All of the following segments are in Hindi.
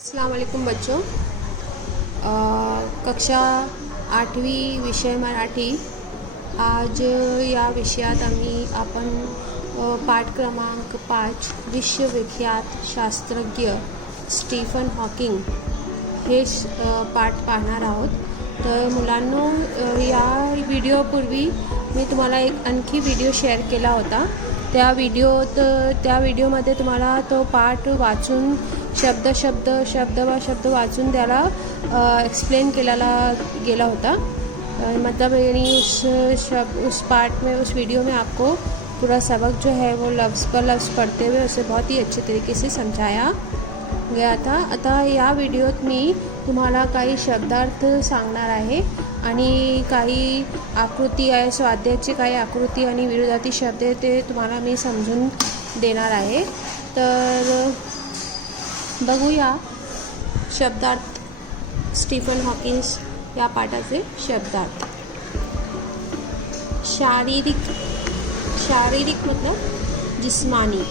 अस्सलाम वालेकुम बच्चों। कक्षा 8वी विषय मराठी। आज या विषयात आपण पाठ क्रमांक 5 विश्वविख्यात शास्त्रज्ञ स्टीफन हॉकिंग हे पाठ पाहणार आहोत। तर मुलांनो, या व्हिडिओपूर्वी मी तुम्हाला एक आणखी व्हिडिओ शेअर केला होता। त्या व्हिडिओमध्ये तुम्हाला तो पाठ वाचून शब्द वाचून त्याला एक्सप्लेन केला गेला होता। मतलब यानी उस पार्ट में, उस वीडियो में आपको पूरा सबक जो है वो लफ्ज़ पर लफ्ज़ पढ़ते हुए उसे बहुत ही अच्छे तरीके से समझाया गया था। आता या व्हिडिओत मी तुम्हाला काही शब्दार्थ सांगणार आहे आणि काही आकृती आहे, स्वाध्यायाची काही आकृती आणि विरोधार्थी शब्द ते तुम्हाला मी समजून देणार आहे। तर बघूया शब्दार्थ, स्टीफन हॉकिंग या पाठाचे शब्दार्थ। शारीरिक मतलब जिस्मानी,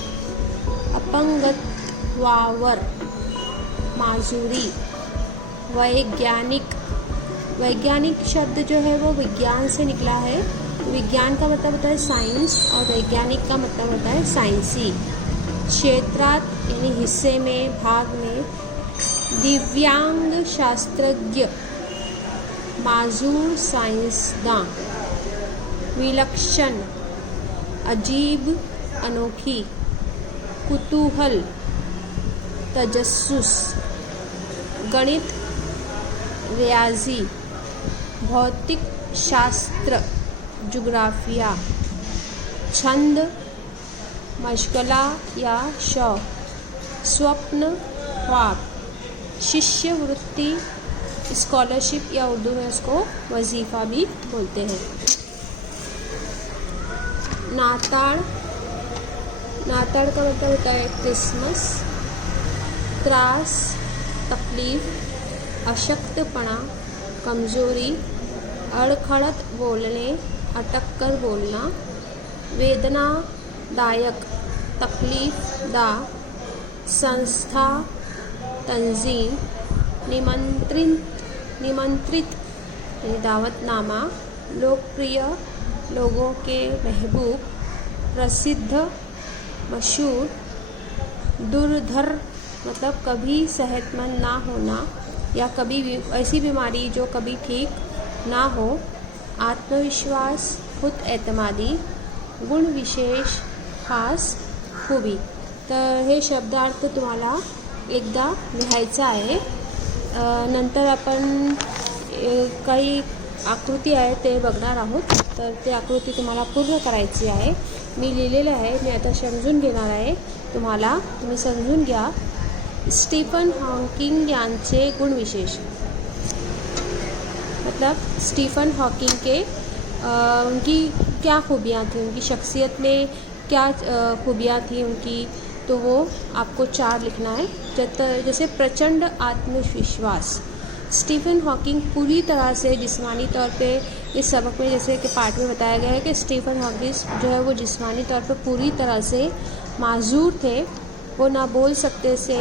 अपंगत्वावर माजूरी। वैज्ञानिक शब्द जो है वो विज्ञान से निकला है। विज्ञान का मतलब होता है साइंस और वैज्ञानिक का मतलब होता है साइंसी। क्षेत्रात यानी हिस्से में, भाग में। दिव्यांग शास्त्रज्ञ, माजूर साइंसदान। विलक्षण, अजीब, अनोखी। कुतूहल, तजस्सुस। गणित, रियाजी। भौतिक शास्त्र, जुग्राफिया। छंद, मशगला या शौक। स्वप्न, ख्वाब। शिष्यवृत्ति, स्कॉलरशिप या उर्दू में उसको वजीफ़ा भी बोलते हैं। नाताड़ का मतलब होता है क्रिसमस। त्रास, तकलीफ, अशक्तपना, कमज़ोरी। अड़खड़त बोलने, अटक कर बोलना। वेदनादायक, तकलीफ दा। संस्था, तंजीम। निमंत्रित दावतनामा। लोकप्रिय, लोगों के महबूब। प्रसिद्ध, मशहूर। दुर्धर मतलब कभी सेहतमंद ना होना या कभी भी ऐसी बीमारी जो कभी ठीक ना हो। आत्मविश्वास, खुद एतमादी। गुण विशेष, खास, खूबी। तर हे शब्दार्थ तुम्हाला एकदा लिहायचं आहे। नंतर आपण काही आकृती आहे ते बघणार आहोत। तर ते आकृती तुम्हाला पूर्ण करायची आहे। मी लिहिलेलं आहे, मी आता समजून घेणार आहे तुम्हाला, तुम्ही समजून घ्या। स्टीफन हॉकिंग यांचे गुणविशेष, मतलब स्टीफन हॉकिंग के उनकी क्या खूबियाँ थी, उनकी शख्सियत में क्या खूबियाँ थी उनकी, तो वो आपको 4 लिखना है। जैसे प्रचंड आत्मविश्वास। स्टीफन हॉकिंग पूरी तरह से जिस्मानी तौर पे, इस सबक में जैसे कि पाठ में बताया गया है कि स्टीफन हॉकिंग जो है वो जिस्मानी तौर पे पूरी तरह से माजूर थे। वो ना बोल सकते थे,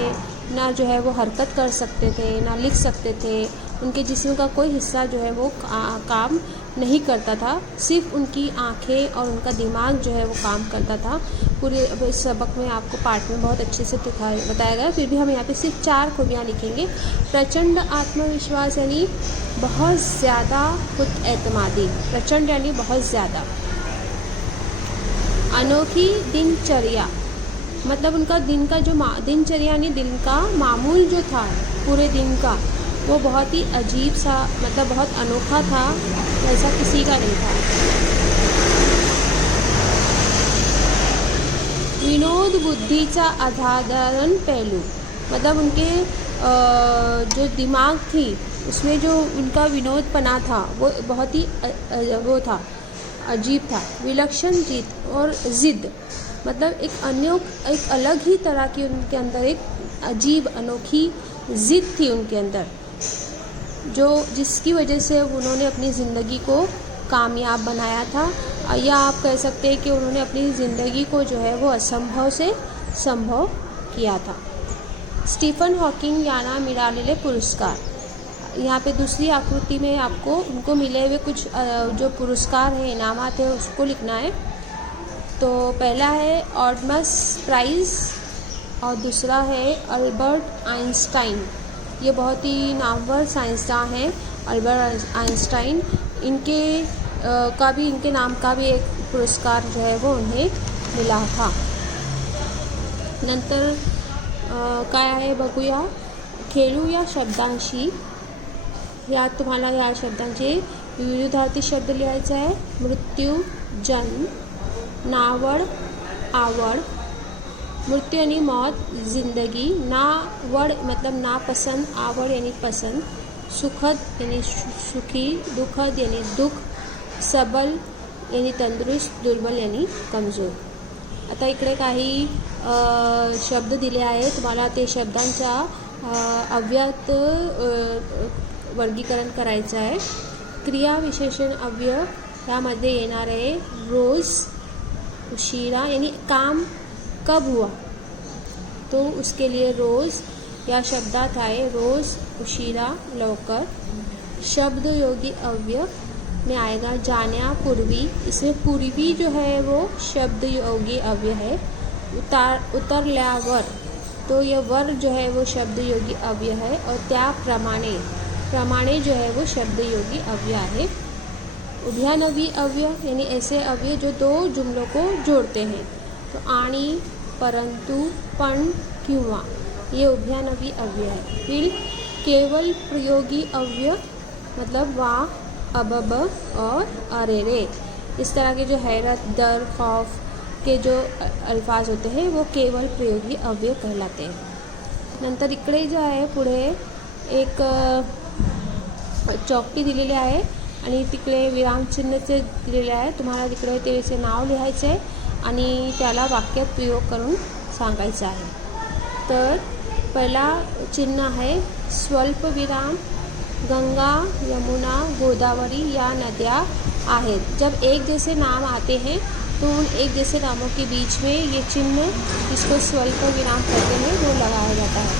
ना जो है वो हरकत कर सकते थे, ना लिख सकते थे। उनके जिस्म का कोई हिस्सा जो है वो काम नहीं करता था, सिर्फ उनकी आँखें और उनका दिमाग जो है वो काम करता था। पूरे सबक में आपको पाठ में बहुत अच्छे से बताया गया, फिर भी हम यहाँ पे सिर्फ 4 खूबियाँ लिखेंगे। प्रचंड आत्मविश्वास यानी बहुत ज़्यादा खुद एतमादी। प्रचंड यानी बहुत ज़्यादा। अनोखी दिनचर्या, मतलब उनका दिन का जो दिनचर्या यानी दिन का मामूल जो था पूरे दिन का, वो बहुत ही अजीब सा, मतलब बहुत अनोखा था, ऐसा किसी का नहीं था। विनोद बुद्धीचा असाधारण पहलू, मतलब उनके जो दिमाग थी उसमें जो उनका विनोदपना था वो बहुत ही वो था, अजीब था। विलक्षण जीत और ज़िद, मतलब एक अलग ही तरह की उनके अंदर एक अजीब अनोखी ज़िद थी उनके अंदर, जो जिसकी वजह से उन्होंने अपनी ज़िंदगी को कामयाब बनाया था। या आप कह सकते हैं कि उन्होंने अपनी ज़िंदगी को जो है वो असंभव से संभव किया था। स्टीफन हॉकिंग यांना मिळालेले पुरस्कार। यहाँ पे दूसरी आकृति में आपको उनको मिले हुए कुछ जो पुरस्कार है, इनामात है, उसको लिखना है। तो पहला है ऑर्डमस प्राइज़ और दूसरा है अल्बर्ट आइंस्टाइन। ये बहुत ही नामवर साइंसदान हैं अल्बर्ट आइंस्टाइन। इनके इनके नाम का भी एक पुरस्कार जो है वो उन्हें मिला था। नंतर काय आहे बघूया, खेळूया शब्दांशी। यात तुम्हाला या शब्दांचे विरुद्धार्थी शब्द लिहायचा आहे। मृत्यू, जन्म, नावड, आवड। मृत्यु यानी मौत, जिंदगी। नावड मतलब नापसंद, आवड यानी पसंद। सुखद यानी सुखी, दुखद यानी दुख, सबल यानी तंदुरुस्त, दुर्बल यानी कमजोर। आता इकडे काही शब्द दिले आहेत, तुम्हाला ते शब्दांच्या अव्ययात वर्गीकरण करायचं आहे। क्रिया विशेषण अव्यय यामध्ये येणार आहे रोज, उशिरा यानी काम कब हुआ, तो उसके लिए रोज़ या शब्दात आहे रोज़, उशिरा, लवकर। शब्द योगी अव्यय में आएगा जाण्यापूर्वी। इसमें पूर्वी जो है वो शब्द योगी अव्यय है। उतरल्यावर, तो ये वर जो है वो शब्द योगी अव्यय है। और त्याप्रमाणे, प्रमाणे जो है वो शब्द योगी अव्यय है। उभयानवी अव्यय यानी ऐसे अव्यय जो दो जुमलों को जोड़ते हैं। तो आणि, परंतु, पण, किंवा, ये उभयानवी अव्यय है। फिर केवल प्रयोगी अव्यय मतलब वाह, अबब और अरे रे। इस तरह के जो हैरत, डर, खौफ के जो अल्फाज होते हैं वो केवल प्रयोगी अव्यय कहलाते हैं। नंतर इकडे जो आहे पुढे एक चौकटी दिलेली आहे आणि तिकडे विरामचिन्हचे दिलेले आहे। तुम्हाला तिकडे त्याचे नाव लिहायचे आहे आणि त्याला वाक्यात प्रयोग करून सांगायचं आहे। तर पहिला चिन्ह आहे स्वल्पविराम। गंगा, यमुना, गोदावरी या नदियाँ आहेत। जब एक जैसे नाम आते हैं तो उन एक जैसे नामों के बीच में ये चिन्ह, जिसको स्वल्प विराम कहते हैं, वो लगाया जाता है।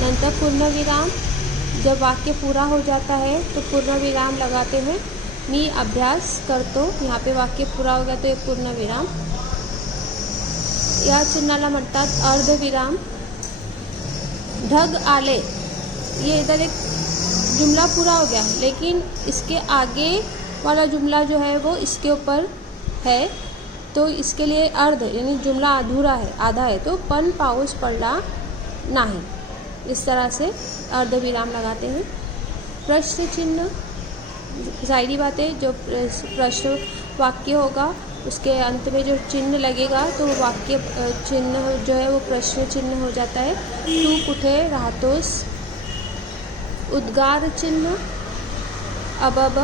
नंतर पूर्ण विराम, जब वाक्य पूरा हो जाता है तो पूर्ण विराम लगाते हैं। मी अभ्यास करतो, यहाँ पे वाक्य पूरा हो गया तो ये पूर्ण विराम। या चिन्हाला म्हणतात अर्धविराम। ढग आले, ये इधर एक जुमला पूरा हो गया लेकिन इसके आगे वाला जुमला जो है वो इसके ऊपर है, तो इसके लिए अर्ध यानी जुमला अधूरा है, आधा है। तो पण पाऊस पडला नाही, इस तरह से अर्धविराम लगाते हैं। प्रश्न चिन्ह, ज़ाहिरी बात है, जो प्रश्न वाक्य होगा उसके अंत में जो चिन्ह लगेगा तो वाक्य चिन्ह जो है वो प्रश्न चिन्ह हो जाता है। तू कुठे राहतोस। उद्गार चिन्ह, अबब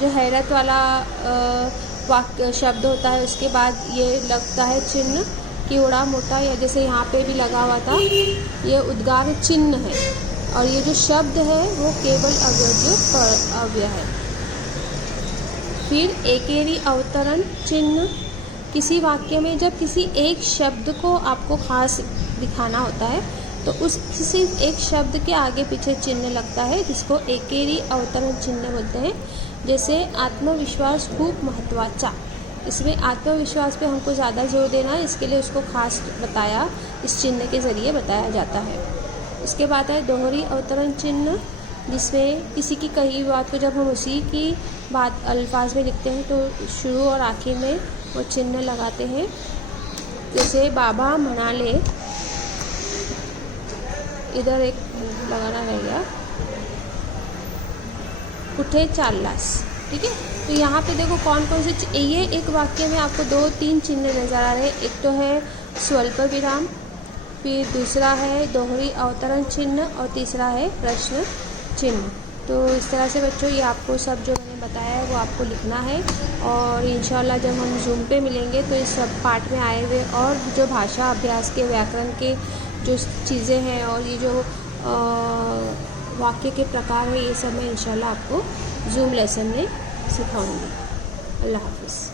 जो हैरत वाला वाक्य शब्द होता है उसके बाद ये लगता है चिन्ह, केवड़ा, मोटा, या जैसे यहाँ पे भी लगा हुआ था, ये उद्गार चिन्ह है। और ये जो शब्द है वो केवल अव्यय है। फिर एकेरी अवतरण चिन्ह, किसी वाक्य में जब किसी एक शब्द को आपको खास दिखाना होता है तो उस किसी एक शब्द के आगे पीछे चिन्ह लगता है, जिसको एकेरी अवतरण चिन्ह बोलते हैं। जैसे आत्मविश्वास खूब महत्वाचा, इसमें आत्मविश्वास पे हमको ज़्यादा जोर देना है, इसके लिए उसको खास बताया, इस चिन्ह के ज़रिए बताया जाता है। उसके बाद है दोहरी अवतरण चिन्ह, जिसमें किसी की कही हुई बात को जब हम उसी की बात अल्फाज में लिखते हैं तो शुरू और आखिर में वो चिन्ह लगाते हैं। जैसे बाबा म्हणाले, इधर एक लगाना रह गया, कुठे चाललास, ठीक है। तो यहाँ पे देखो कौन कौन से, ये एक वाक्य में आपको 2-3 चिन्ह नज़र आ रहे हैं। एक तो है स्वल्प विराम, फिर दूसरा है दोहरी अवतरण चिन्ह और तीसरा है प्रश्न चिन्ह। तो इस तरह से बच्चों ये आपको सब जो मैंने बताया है वो आपको लिखना है। और इंशाल्लाह जब हम जूम पे मिलेंगे तो इस सब पार्ट में आए हुए और जो भाषा अभ्यास के व्याकरण के जो चीज़ें हैं और ये जो वाक्य के प्रकार है, ये सब मैं इंशाल्लाह आपको जूम लेसन में सिखाऊंगी। अल्लाह हाफ़िज़।